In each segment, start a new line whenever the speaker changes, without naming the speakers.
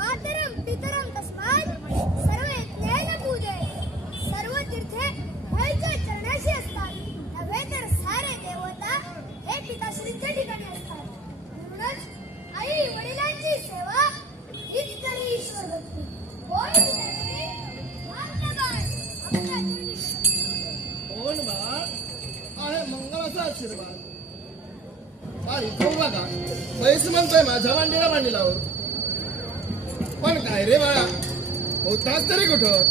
मातरम पितरम तस्मात सर्व यज्ञाला पूजे सर्व तीर्थे भयच्या चरणाशी असतात. नव्हे तर सारे देवता हे पिताश्रींच्या ठिकाणी असतात. म्हणूनच आई वडिलांची सेवा हीच तरी ईश्वर भक्ती. होय
म्हणजे मंगळाचा आशीर्वाद. बघा पैसे म्हणतोय माझ्या मांडीला मांडी हो. पण काय रे बाळा? होताच तरी कुठं?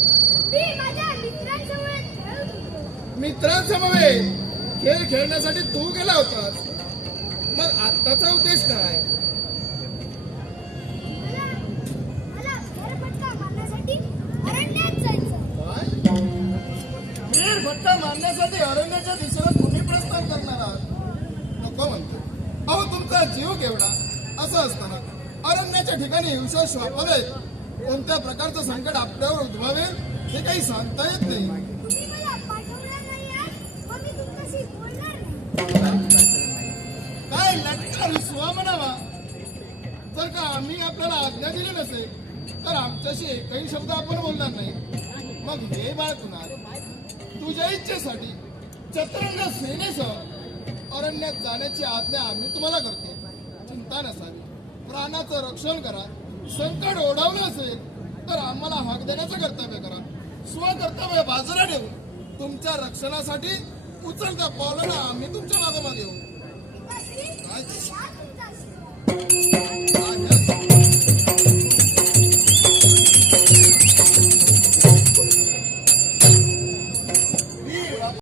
मी माझ्या मित्रांसमोर खेळत होतो.
मित्रांसमवेत? खेळ खेळण्यासाठी तू गेला होतास. मग आत्ताचा उद्देश काय?
मला मला फेरफटका मारण्यासाठी अरण्यात जायचं.
काय? वीर भट्टा मारण्यासाठी अरण्याच्या दिशेला तुम्ही प्रस्थान करणार? आहात नको म्हणतो. अहो तुमचा जीव केवढा? असं असताना अरण्याच्या ठिकाणी हिंसा श्वापवेल कोणत्या प्रकारचं संकट आपल्यावर उद्भवेल हे काही सांगता येत नाही. काय लटका रुसवा म्हणावा? जर का आम्ही आपल्याला आज्ञा दिली नसेल तर आमच्याशी एकही शब्द आपण बोलणार नाही. मग हे बाळ तुझ्या इच्छेसाठी चतुरंग सेनेसह अरण्यात जाण्याची आज्ञा आम्ही तुम्हाला करतो. चिंता नसा. प्राणाचं रक्षण करा संकट ओढवलं असेल तर आम्हाला हाक देण्याचं कर्तव्य करा. स्वकर्तव्य बाजूला ठेवून तुमच्या रक्षणासाठी उचलत्या पावलाला आम्ही तुमच्या मागोमागे येऊ.